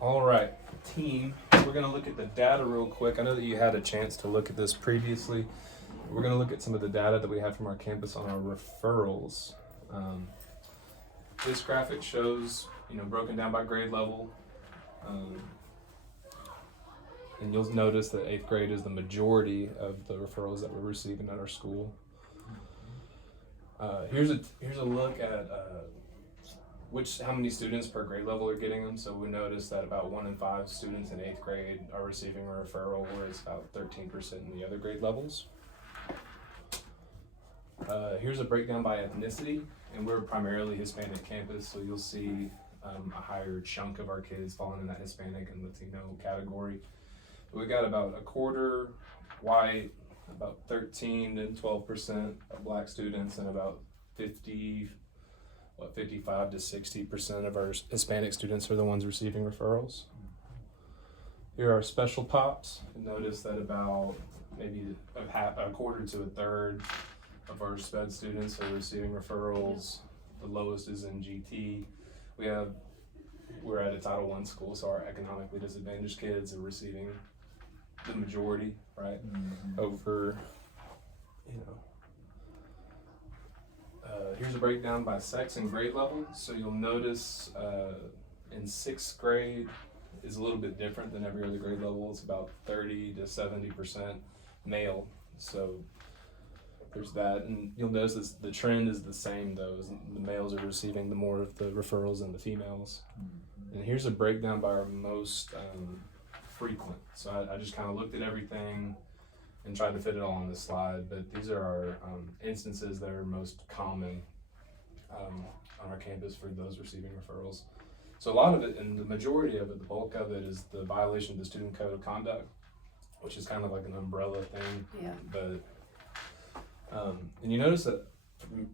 All right, team, we're going to look at the data real quick. I know that you had a chance to look at this previously. We're going to look at some of the data that we have from our campus on our referrals. This graphic shows, broken down by grade level. And you'll notice that 8th grade is the majority of the referrals that we're receiving at our school. Here's a look at how many students per grade level are getting them. So we notice that about 1 in 5 students in 8th grade are receiving a referral, whereas about 13% in the other grade levels. Here's a breakdown by ethnicity, and we're primarily Hispanic campus, so you'll see a higher chunk of our kids falling in that Hispanic and Latino category. We got about a quarter white, about 13 and 12% of black students, and about 55 to 60% of our Hispanic students are the ones receiving referrals. Here are special pops. Notice that about maybe a quarter to a third of our SPED students are receiving referrals. The lowest is in GT. We're at a Title I school, so our economically disadvantaged kids are receiving the majority, right? Over, here's a breakdown by sex and grade level. So you'll notice in 6th grade is a little bit different than every other grade level. It's about 30 to 70% male. So there's that, and you'll notice the trend is the same though. The males are receiving the more of the referrals than the females. And here's a breakdown by our most frequent. So I just kind of looked at everything and tried to fit it all on this slide, but these are our instances that are most common on our campus for those receiving referrals. So a lot of it, and the majority of it, the bulk of it, is the violation of the student code of conduct, which is kind of like an umbrella thing. Yeah. But and you notice that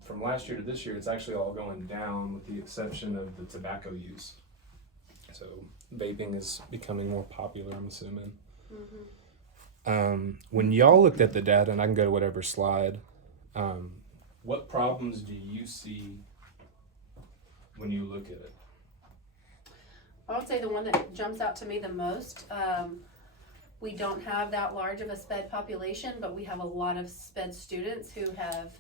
from last year to this year, it's actually all going down with the exception of the tobacco use. So vaping is becoming more popular, I'm assuming. When y'all looked at the data, and I can go to whatever slide, what problems do you see when you look at it? I would say the one that jumps out to me the most, we don't have that large of a SPED population, but we have a lot of SPED students who have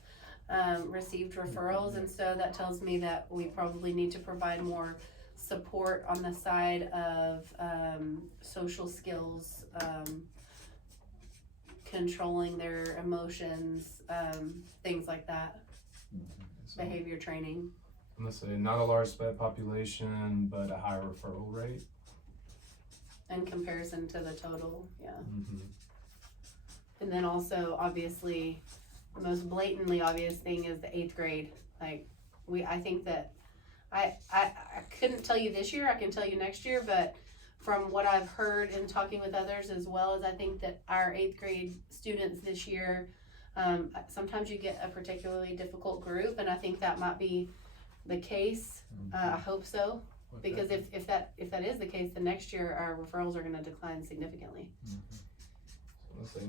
received referrals, and so that tells me that we probably need to provide more support on the side of social skills, controlling their emotions, things like that. So, behavior training. I'm gonna say not a large SPED population, but a high referral rate. In comparison to the total, yeah. And then also, obviously, the most blatantly obvious thing is the 8th grade. Like, I think that I couldn't tell you this year, I can tell you next year, but from what I've heard in talking with others, as well as I think that our 8th grade students this year, sometimes you get a particularly difficult group, and I think that might be the case. I hope so, because if that is the case, then next year our referrals are going to decline significantly.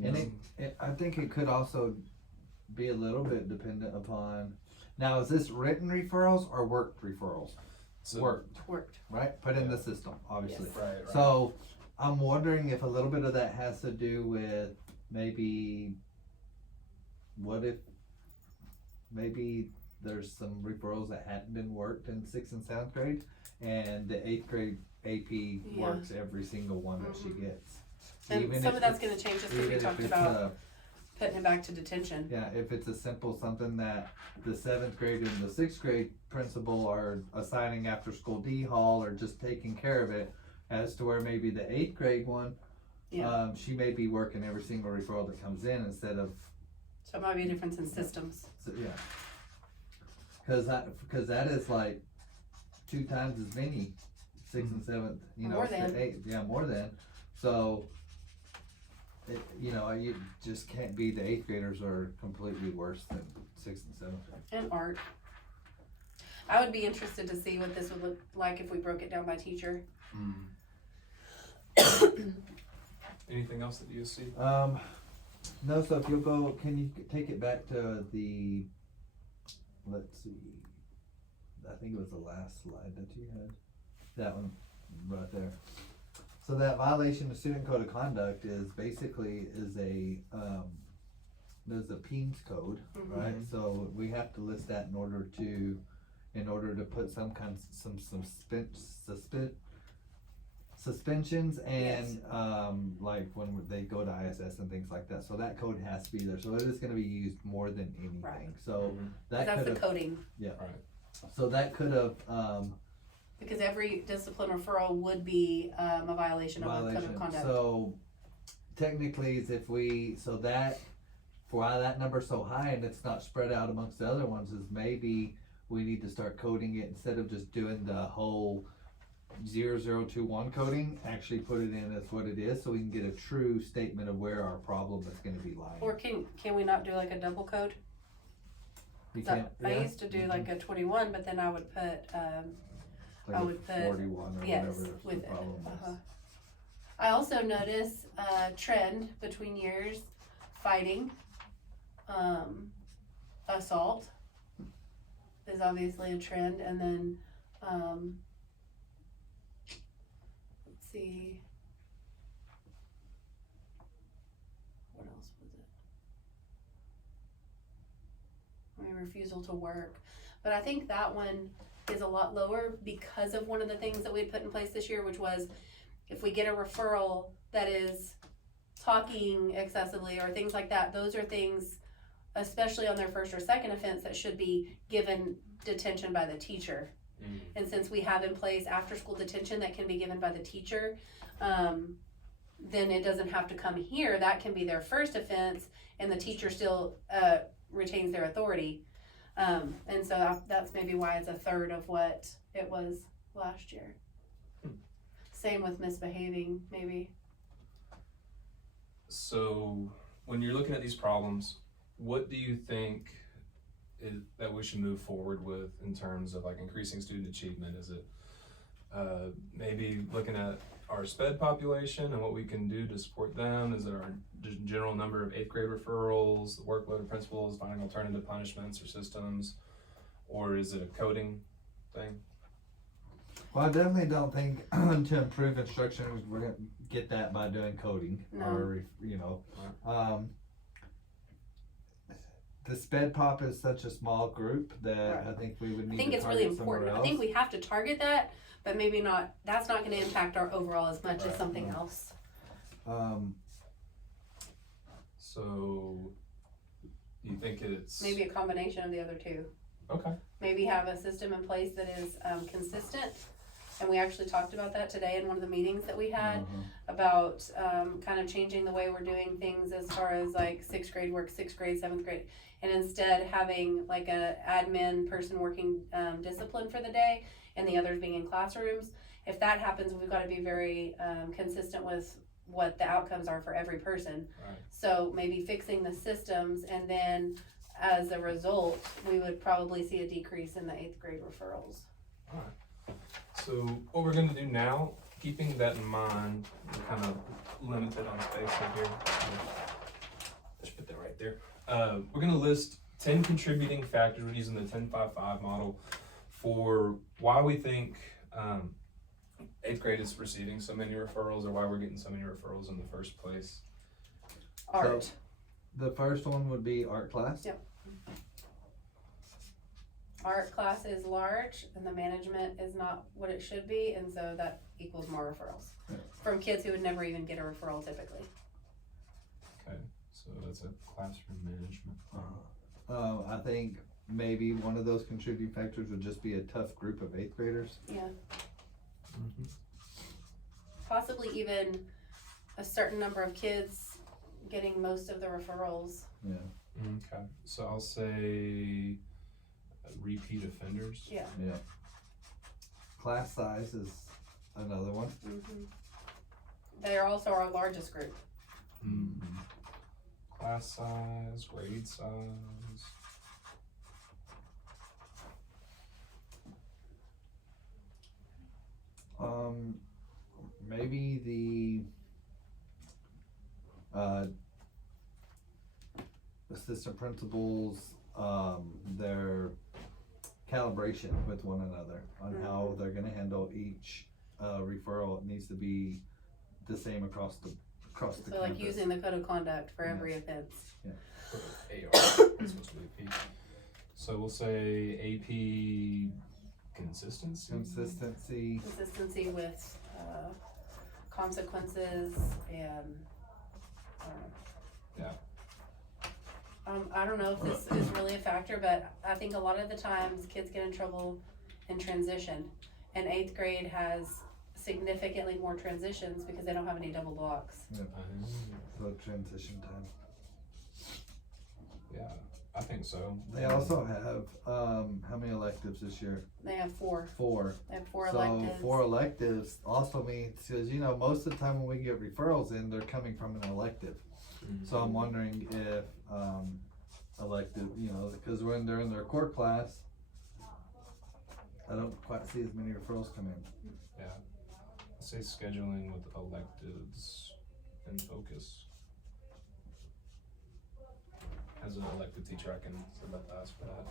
And I think it could also be a little bit dependent upon. Now, is this written referrals or worked referrals? So Worked. Right? Put in the system, obviously. Yes. Right. So I'm wondering if a little bit of that has to do with maybe maybe there's some referrals that hadn't been worked in 6th and 7th grade, and the 8th grade AP works every single one that she gets. And Even some if of that's it's- going to change just because we even if talked it's about putting it back to detention. Yeah, if it's a simple something that the 7th grade and the 6th grade principal are assigning after school D hall or just taking care of it, as to where maybe the 8th grade one, she may be working every single referral that comes in instead of. So it might be a difference in systems. So, yeah. Because that is like 2 times as many 6th and 7th, More than. 8th, yeah, more than. So, you just can't be the 8th graders are completely worse than 6th and 7th grade. And art. I would be interested to see what this would look like if we broke it down by teacher. Anything else that you see? No, so if you'll go, can you take it back to let's see, I think it was the last slide that you had. That one. right there. So that violation of student code of conduct is basically there's a PEMS code, Mhm. right? So we have to list that in order to put some kind, suspensions and, like when they go to ISS and things like that. So that code has to be there. So it is gonna be used more than anything. Right. So Mhm. that That's could the have, coding, so that could have, because every discipline referral would be, a violation of the code violation. of conduct. So technically, is if we, so that, why that number's so high and it's not spread out amongst the other ones is maybe we need to start coding it instead of just doing the whole 0021 coding, actually put it in as what it is so we can get a true statement of where our problem is gonna be lying. Or can we not do like a double code? You So can't, I yeah, used to do like a 21, but then I would put, like I a would put- 41 or yes, whatever the with it. problem is. I also notice a trend between years, fighting, assault is obviously a trend, and then, let's see. What else was it? I mean, refusal to work, but I think that one is a lot lower because of one of the things that we had put in place this year, which was if we get a referral that is talking excessively or things like that, those are things, especially on their first or second offense, that should be given detention by the teacher. Mhm. And since we have in place after school detention that can be given by the teacher, then it doesn't have to come here. That can be their first offense and the teacher still retains their authority. And so that's maybe why it's a third of what it was last year. Same with misbehaving, maybe. So when you're looking at these problems, what do you think that we should move forward with in terms of like increasing student achievement? Is it maybe looking at our SPED population and what we can do to support them? Is it our general number of 8th grade referrals, the workload of principals, finding alternative punishments or systems? Or is it a coding thing? Well, I definitely don't think to improve instruction, we're gonna get that by doing coding No. or, you know. The SPED pop is such a small group that Right. I think we would I need think to it's really target somewhere important. I else. think we have to target that, but maybe not, that's not gonna impact our overall as much as Right. something else. So you think it's Maybe a combination of the other two. okay? Maybe have a system in place that is consistent. And we actually talked about that today in one of the meetings that we had about kind of changing the way we're doing things as far as like 6th grade work, 6th grade, 7th grade. And instead having like a admin person working discipline for the day and the others being in classrooms. If that happens, we've got to be very consistent with what the outcomes are for every person. Right. So maybe fixing the systems, and then as a result, we would probably see a decrease in the 8th grade referrals. So what we're gonna do now, keeping that in mind, we're kind of limited on space in here. Just put that right there. We're gonna list 10 contributing factors. We're using the 10-5-5 model for why we think 8th grade is receiving so many referrals, or why we're getting so many referrals in the first place. Art. The first one would be art class. Yep. Art class is large and the management is not what it should be, and so that equals more referrals Yeah. from kids who would never even get a referral typically. Okay, so that's a classroom management. I think maybe one of those contributing factors would just be a tough group of 8th graders. Yeah. Mm-hmm. Possibly even a certain number of kids getting most of the referrals. Yeah. Okay, so I'll say repeat offenders. Yeah. Yeah. Class size is another one. They are also our largest group. Mm-hmm. Class size, grade size. Maybe the assistant principals, their calibration with one another on how they're gonna handle each referral, it needs to be the same across the So like campus. using the code of conduct for every Yes. offense. AR, that's supposed to be AP. So we'll say AP consistency. Consistency with, consequences and, Yeah. I don't know if this is really a factor, but I think a lot of the times kids get in trouble in transition. And 8th grade has significantly more transitions because they don't have any double blocks. So transition time. Yeah, I think so. They also have, how many electives this year? They have 4. 4. They have 4 So electives. 4 electives also means, cause you know, most of the time when we get referrals in, they're coming from an elective. So I'm wondering if, elective, you know, cause when they're in their core class, I don't quite see as many referrals come in. Yeah. Let's say scheduling with electives and focus. As an elective teacher, I can ask for that.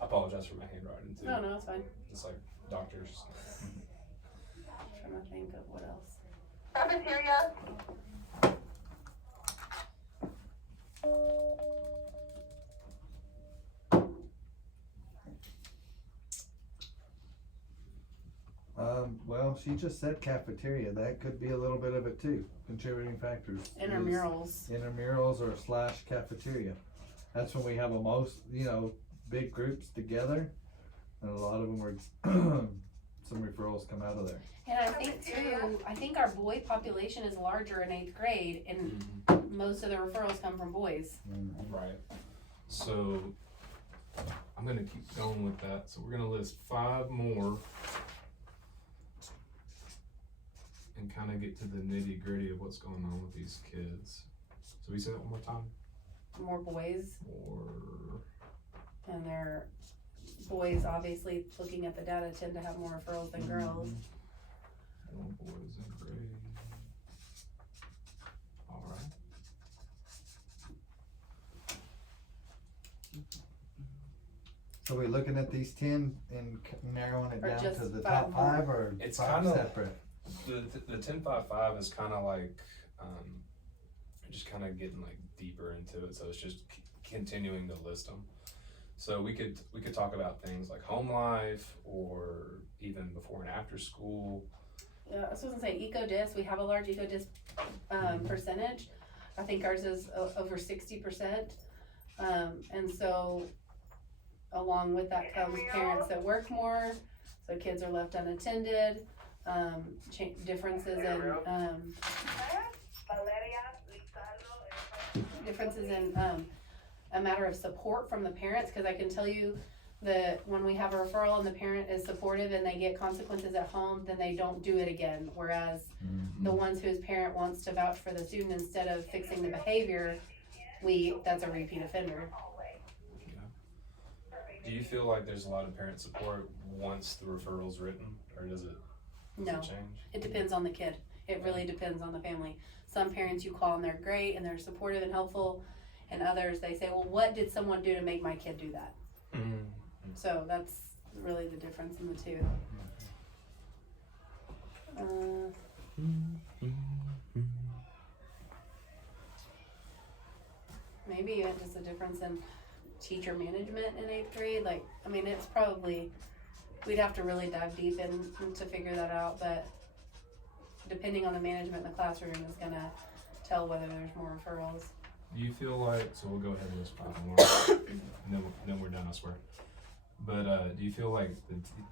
I apologize for my handwriting too. No, it's fine. It's like doctors. I'm trying to think of what else. Cafeteria. Well, she just said cafeteria. That could be a little bit of it too. Contributing factors. is Intramurals. Intramurals or / cafeteria. That's when we have a most, you know, big groups together, and a lot of them were some referrals come out of there. And I think too, I think our boy population is larger in 8th grade, and most of the referrals come from boys. Right. So I'm gonna keep going with that. So we're gonna list 5 more and kind of get to the nitty gritty of what's going on with these kids. So we say that one more time. More boys, Or and they're boys, obviously, looking at the data, tend to have more referrals than girls. more boys in grade. All right. So we're looking at these 10 and narrowing it Or down just to the 5 top more? 5, or It's 5 kinda- separate? The 10-5-5 is kind of like just kind of getting like deeper into it, so it's just continuing to list them. So we could talk about things like home life, or even before and after school. Yeah, I was gonna say eco-dis, we have a large eco-dis, percentage. I think ours is over 60%. And so along with that comes parents that work more, so kids are left unattended, differences in a matter of support from the parents, cause I can tell you that when we have a referral and the parent is supportive and they get consequences at home, then they don't do it again, whereas the ones whose parent wants to vouch for the student instead of fixing the behavior, that's a repeat offender. Do you feel like there's a lot of parent support once the referral's written, or does it No, change? it depends on the kid. It really depends on the family. Some parents you call and they're great and they're supportive and helpful, and others they say, well, what did someone do to make my kid do that? So that's really the difference in the two. Maybe just a difference in teacher management in 8th grade. Like, I mean, it's probably, we'd have to really dive deep in to figure that out, but depending on the management in the classroom is gonna tell whether there's more referrals. Do you feel like, so we'll go ahead and list 5 more, and then we're done, I swear. But do you feel like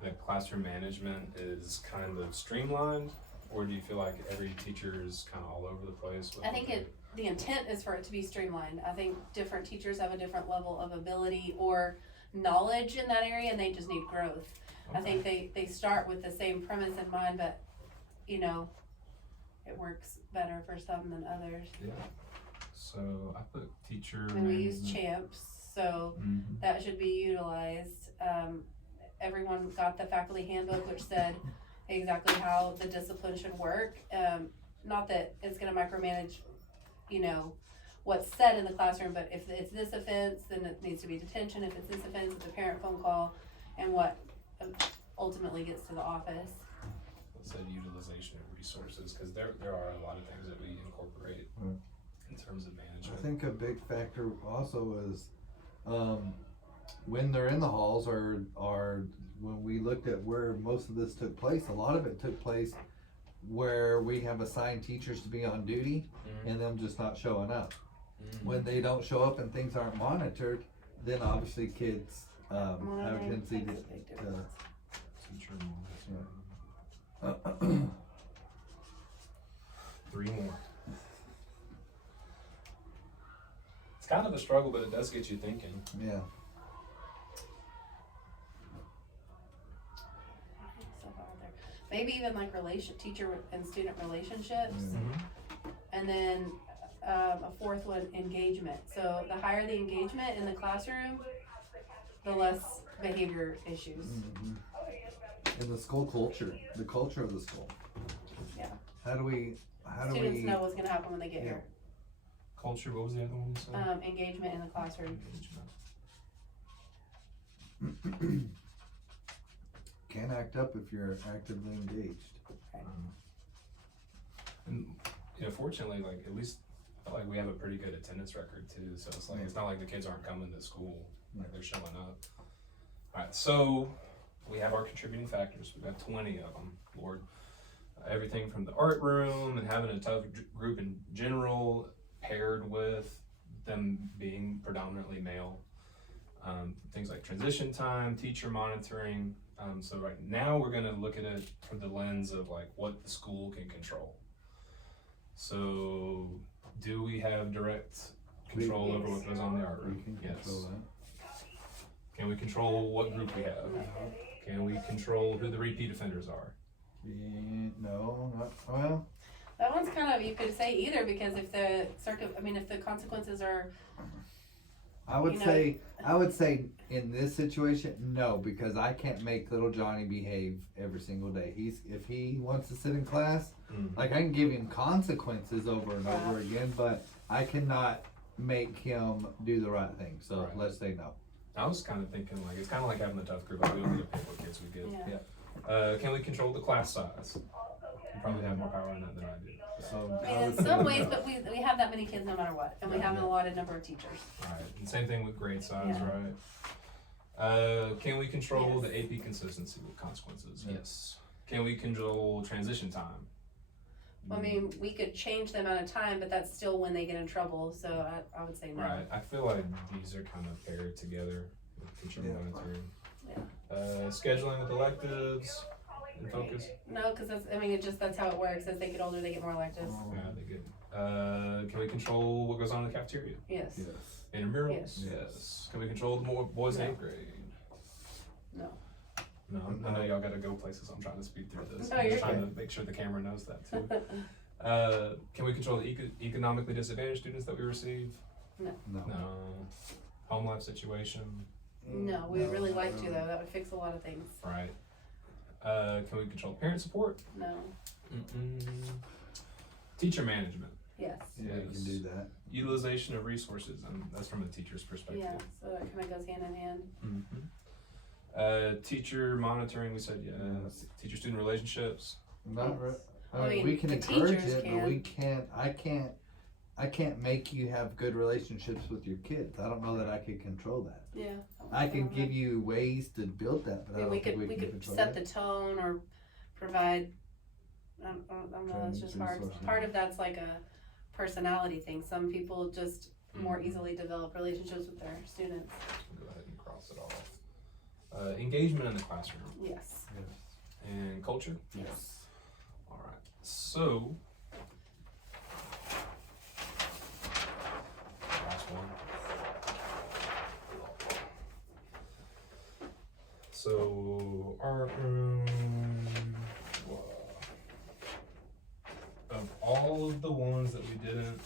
the classroom management is kind of streamlined, or do you feel like every teacher is kind of all over the place? I think the intent is for it to be streamlined. I think different teachers have a different level of ability or knowledge in that area, and they just need growth. Okay. I think they start with the same premise in mind, but you know, it works better for some than others. Yeah. So I put teacher. I mean, we use management. CHAMPS, so that should be utilized. Everyone got the faculty handbook, which said exactly how the discipline should work. Not that it's gonna micromanage, you know, what's said in the classroom, but if it's this offense, then it needs to be detention. If it's this offense, it's a parent phone call, and what ultimately gets to the office. I said utilization of resources, because there are a lot of things that we incorporate Right. in terms of I management. think a big factor also is, when they're in the halls or when we looked at where most of this took place, a lot of it took place where we have assigned teachers to be on duty and them just not showing up. When they don't show up and things aren't monitored, then obviously kids have a tendency Makes a big to difference. Teacher monitoring. 3 more. It's kind of a struggle, but it does get you thinking. yeah. So hard there. Maybe even like teacher and student relationships, and then a fourth one, engagement. So the higher the engagement in the classroom, the less behavior issues. Mhm. And the school culture, the culture of the school. Yeah. How do we Students know what's gonna happen when they get Yeah. here. Culture, what was the other one you said? Engagement in the classroom. Engagement. can't act up if you're actively engaged. And fortunately, like, at least I feel like we have a pretty good attendance record too. So it's like it's not like the kids aren't coming to school; like they're showing up. All right, so we have our contributing factors. We've got 20 of them, Lord. Everything from the art room and having a tough group in general, paired with them being predominantly male. Things like transition time, teacher monitoring. So right now we're gonna look at it through the lens of like what the school can control. So do we have direct control over what goes on in the art We room? can Yes. control that. Can we control what group we have? Can we control who the repeat offenders are? Yeah, no, not well. That one's kind of, you could say either, because if the if the consequences are, I would You know- say in this situation, no, because I can't make little Johnny behave every single day. If he wants to sit in class, like I can give him consequences over and over again, but I cannot make him do the right thing. So Right. let's say no. I was kind of thinking like it's kind of like having a tough group. Like we don't get to pick what kids we get. Yeah. Can we control the class size? You probably have more power in that than I do. So I mean, in some ways, but we have that many kids no matter what, and we have an allotted number of teachers. Right. And same thing with grade size, Yeah. right? Can we control Yes. the AP consistency with consequences? Yeah. Yes. Can we control transition time? I mean, we could change the amount of time, but that's still when they get in trouble, so I would say no. Right. I feel like these are kind of paired together with teacher Yeah. monitoring. Yeah. Scheduling with electives and focus. No, because that's how it works. As they get older, they get more electives. Oh. Yeah, they get. Can we control what goes on in the cafeteria? Yes. yes. Intramurals? Yes. Can we control the more boys in No. 8th grade? No. No, I know y'all gotta go places. I'm trying to speed through this. No, I'm you're just trying good. to make sure the camera knows that too. Can we control the economically disadvantaged students that we receive? No. No. Home life situation? No, we would really like to though. That would fix a lot of things. Right. Can we control parent support? No. Teacher management. Yes. Yeah, you can do that. Utilization of resources, and that's from a teacher's perspective. Yeah. So that kind of goes hand in hand. Teacher monitoring, we said yes. Yes. Teacher-student relationships. Not re- I I mean, mean, we can the encourage teachers it, can. but we can't. I can't make you have good relationships with your kids. I don't know that I could control that. Yeah. I can give you ways to build that, but I don't we think could we can control set that. the tone or provide. I don't know. It's just hard. Resources. Part of that's like a personality thing. Some people just more Mhm. easily develop relationships with their students. Go ahead and cross it off. Engagement in the classroom Yes. Yes. and culture. Yes. All right. So, last one. So, art room. Of all of the ones that we didn't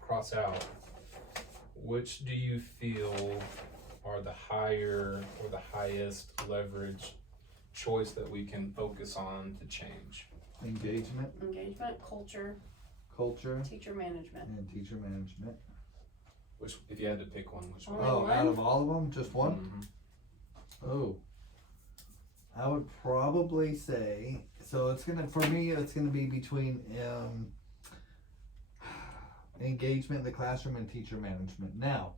cross out, which do you feel are the higher or the highest leverage choice that we can focus on to change? Engagement, Engagement, culture, culture, teacher management. and teacher management. Which, if you had to pick one, which one? Only Oh, out one? of all of them, just one? Mhm. Oh, I would probably say, so it's gonna, for me, it's gonna be between, engagement in the classroom and teacher management. Now,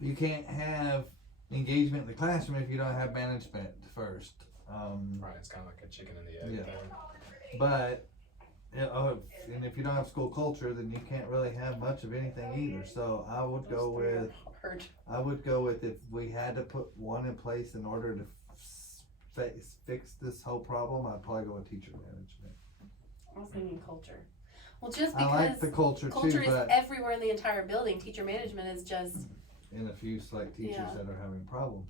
you can't have engagement in the classroom if you don't have management first. Right, it's kind of like a chicken and the egg Yeah. thing. But, and if you don't have school culture, then you can't really have much of anything either. So I would go with, if we had to put one in place in order to fix this whole problem, I'd probably go with teacher management. I was thinking culture. Well, just I like the because culture culture too, is but everywhere in the entire building, teacher management is just. in a few select teachers Yeah. that are having problems.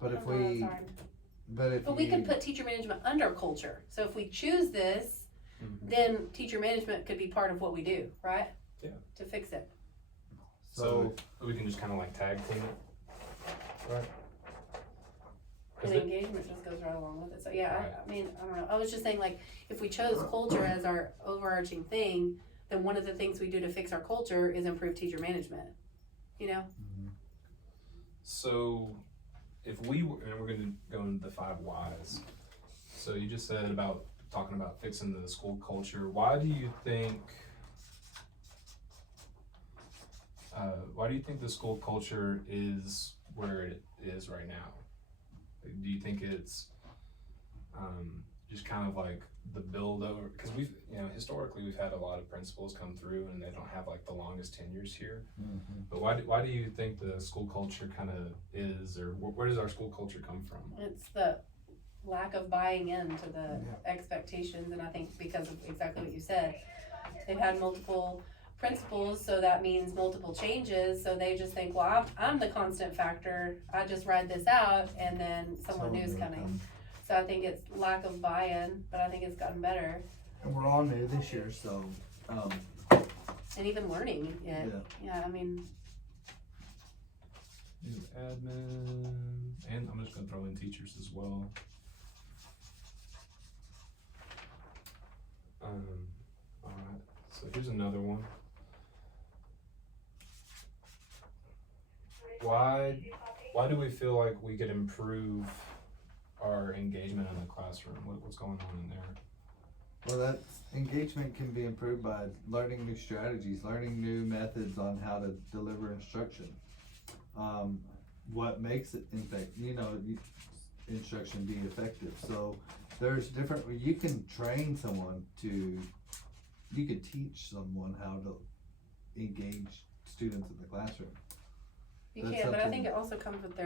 But if I don't know, it's we, hard. but we could put teacher management under culture. So if we choose this, then teacher management could be part of what we do, right? Yeah. To fix it. So we can just kind of like tag team it, right? And engagement just goes right along with it. So yeah, Right. I mean, I don't know. I was just saying, like, if we chose culture as our overarching thing, then one of the things we do to fix our culture is improve teacher management. You know? So if we were, and we're going to go into the 5 whys. So you just said about talking about fixing the school culture. Why do you think the school culture is where it is right now? Like, do you think it's just kind of like the build over? Because we've, historically we've had a lot of principals come through and they don't have like the longest tenures here. But why do you think the school culture kind of is, or where does our school culture come from? It's the lack of buying into the expectations, and I think because of exactly what you said, they've had multiple principals, so that means multiple changes, so they just think, well, I'm the constant factor, I just ride this out, and then someone new's coming. So I think it's lack of buy-in, but I think it's gotten better. And we're all new this year, so, And even learning it. Yeah, I mean, Admin, and I'm just gonna throw in teachers as well. Alright, so here's another one. Why do we feel like we could improve our engagement in the classroom? What's going on in there? well, that engagement can be improved by learning new strategies, learning new methods on how to deliver instruction. What makes it, instruction be effective? So there's different, you can train someone you could teach someone how to engage students in the classroom. you That's can, but I something- think it also comes with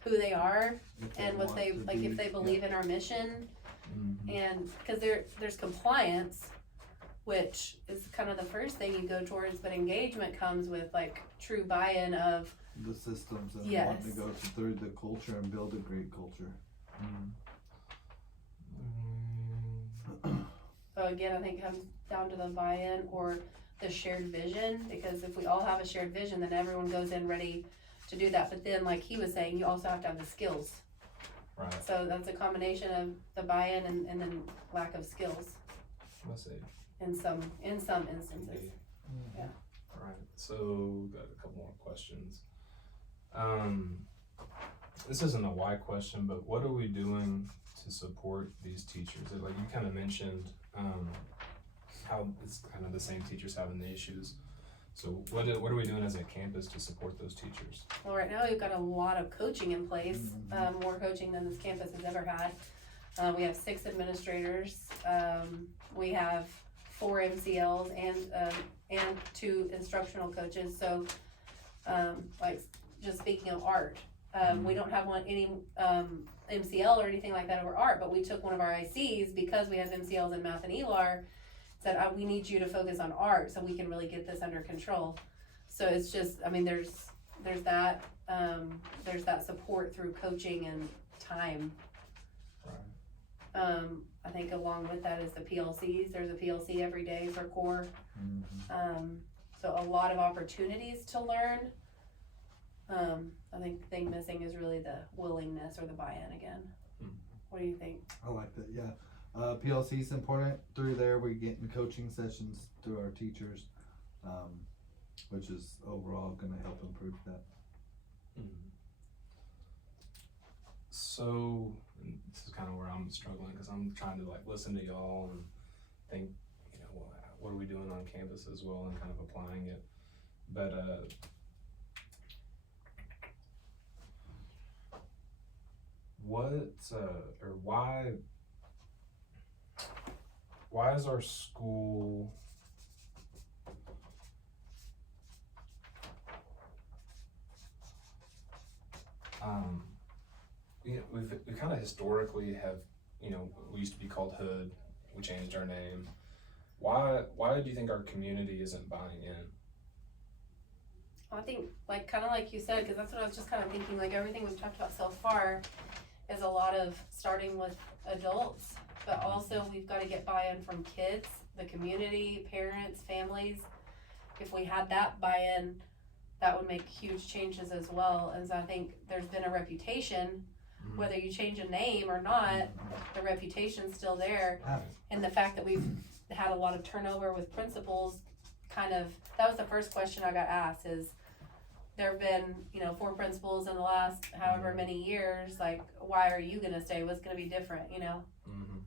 who they are, If and what want they, to like, be- if they believe in our mission. Mm-hmm. And because there's compliance, which is kind of the first thing you go towards, but engagement comes with like true buy-in of the systems and Yes. wanting to go through the culture and build a great culture. so again, I think it comes down to the buy-in or the shared vision, because if we all have a shared vision, then everyone goes in ready to do that. But then, like he was saying, you also have to have the skills. Right. So that's a combination of the buy-in and then lack of skills Let's see. in some instances. Yeah. Alright, so got a couple more questions. This isn't a why question, but what are we doing to support these teachers? Like you kind of mentioned, how it's kind of the same teachers having the issues. So what are we doing as a campus to support those teachers? Well, right now we've got a lot of coaching in place, more coaching than this campus has ever had. We have 6 administrators. We have 4 MCLs and 2 instructional coaches. So, like just speaking of art, we don't have any MCL or anything like that over art, but we took one of our ICs because we have MCLs in math and ELAR. Said, we need you to focus on art so we can really get this under control. So it's just, I mean, there's that support through coaching and time. Right. I think along with that is the PLCs. There's a PLC every day for core. So a lot of opportunities to learn. I think the thing missing is really the willingness or the buy-in again. What do you think? I like that, yeah. PLC is important. Through there, we get in coaching sessions through our teachers, which is overall going to help improve that. So, and this is kind of where I'm struggling, because I'm trying to like listen to y'all and think, you know, what are we doing on campus as well, and kind of applying it. But or why is our school we kind of historically have, you know, we used to be called Hood, we changed our name. Why do you think our community isn't buying in? I think, like, kind of like you said, because that's what I was just kind of thinking, like, everything we've talked about so far is a lot of starting with adults, but also we've got to get buy-in from kids, the community, parents, families. If we had that buy-in, that would make huge changes as well. And so I think there's been a reputation, whether you change a name or not, the reputation's still there. And the fact that we've had a lot of turnover with principals, kind of, that was the first question I got asked is, there have been, you know, 4 principals in the last however many years, like, why are you gonna stay? What's gonna be different, you know? Mm-hmm.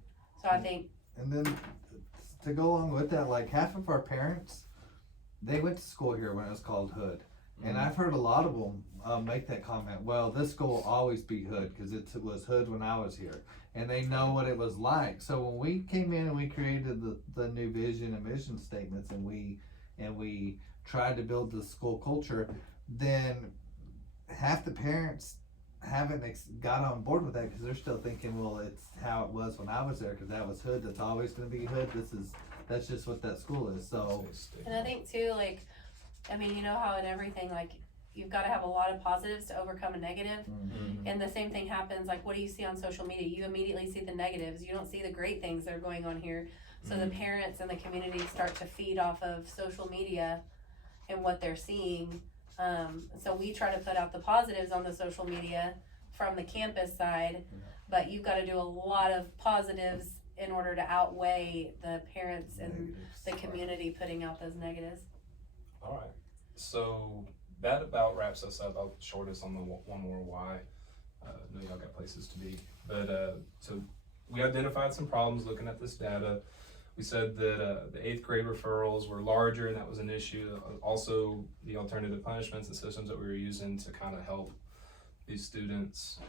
So I think. And then to go along with that, like half of our parents, they went to school here when it was called Hood. And I've heard a lot of them make that comment, well, this school will always be Hood because it was Hood when I was here. And they know what it was like. So when we came in and we created the new vision and mission statements, and we tried to build the school culture, then half the parents haven't got on board with that because they're still thinking, well, it's how it was when I was there because that was Hood. That's always going to be Hood. That's just what that school is. So, And I think too, like, I mean, you know how in everything, like, you've got to have a lot of positives to overcome a negative. Mm-hmm. And the same thing happens, like, what do you see on social media? You immediately see the negatives. You don't see the great things that are going on here. So the parents and the community start to feed off of social media and what they're seeing. So we try to put out the positives on the social media from the campus side, but you've got to do a lot of positives in order to outweigh the parents and the community putting out those negatives. All right, so that about wraps us up. I'll short us on the one more why. I know y'all got places to be, but so we identified some problems looking at this data. We said that the 8th grade referrals were larger, and that was an issue. Also, the alternative punishments and systems that we were using to kind of help these students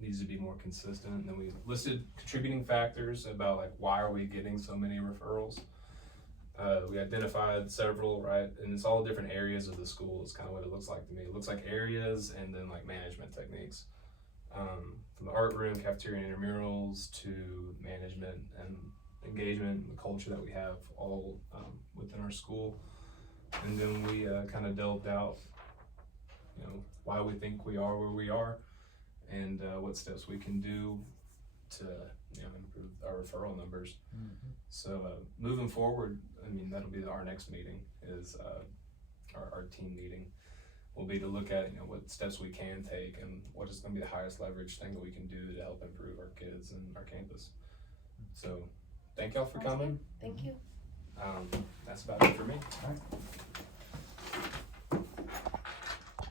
needs to be more consistent. And then we listed contributing factors about, like, why are we getting so many referrals? We identified several, right? And it's all different areas of the school is kind of what it looks like to me. It looks like areas and then like management techniques. From the art room, cafeteria, and intramurals to management and engagement and the culture that we have all within our school. And then we kind of delved out, you know, why we think we are where we are and what steps we can do to, you know, improve our referral numbers. So moving forward, I mean, that'll be our next meeting is our team meeting will be to look at, you know, what steps we can take and what is going to be the highest leverage thing that we can do to help improve our kids and our campus. So thank y'all for coming. Thank you. That's about it for me. all right.